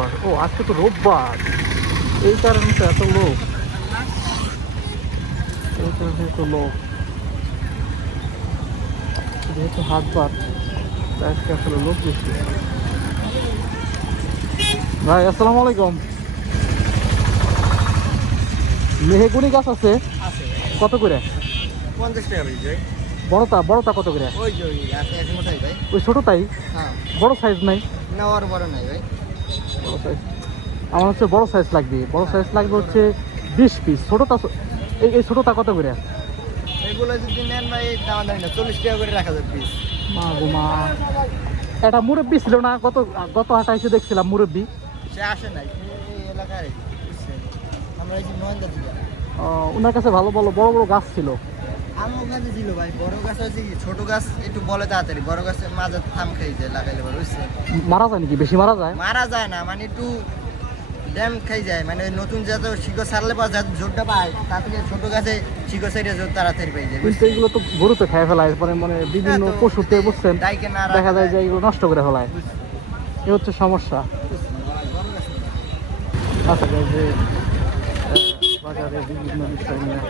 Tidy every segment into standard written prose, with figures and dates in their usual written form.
রোববার। ও আজকে তো রোববার, এই কারণে তো এত লোক, এই কারণে এত লোক। যেহেতু হাটবার তাই আজকে আসলে লোক বেশি। ভাই আসসালামু আলাইকুম। মেহগুনি গাছ আছে আছে কত করে? 50 টাকা পিস ভাই। বড়টা কত করে? ওই যে ওই আছে এক মোটাই ভাই। ওই ছোটটাই? হ্যাঁ, বড় সাইজ নাই? না ওর বড় নাই ভাই। বড় সাইজ আমার হচ্ছে, বড় সাইজ লাগবে। বড় সাইজ লাগবে হচ্ছে 20 পিস। ছোটটা এই ছোটটা কত করে? এগুলো যদি নেন ভাই দাম দামি না, 40 টাকা করে রাখা যাবে পিস। মা গো মা, এটা মুরব্বি ছিল না? গত হাটা এসে দেখছিলাম মুরব্বি। সে আসে নাই, এই এলাকার বুঝছেন, আমরা এই যে মহেন্দ্র দিলাম। ওনার কাছে ভালো ভালো বড় বড় গাছ ছিল। আমার কাছে ছিল ভাই, বড় গাছ আছে কি ছোট গাছ একটু বলে তাড়াতাড়ি, বড় গাছের মাঝে থাম খাই যায় লাগাইলে পরে বুঝছেন। মারা যায় নাকি? বেশি মারা যায়? মারা যায় না, মানে একটু ড্যাম খাই যায়, মানে ওই নতুন যত শিকড় ছাড়লে পর যত জোরটা পায় তার থেকে ছোট গাছে শিকড় সাইডে জোর তাড়াতাড়ি পেয়ে যায়। কিন্তু এগুলো তো গরুতে খেয়ে ফেলায়, মানে বিভিন্ন হ্যাঁ, তো পশুতে, বুঝছেন, ডাইকে না দেখা যায় যে এগুলো নষ্ট করে ফেলায়। এ হচ্ছে সমস্যা। আচ্ছা যে বাজারে বিভিন্ন বিষয় নিয়ে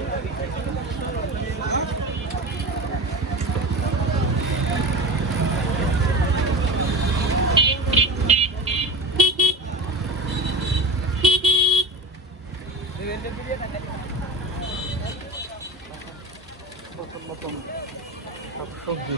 নতুন নতুন সব সবজি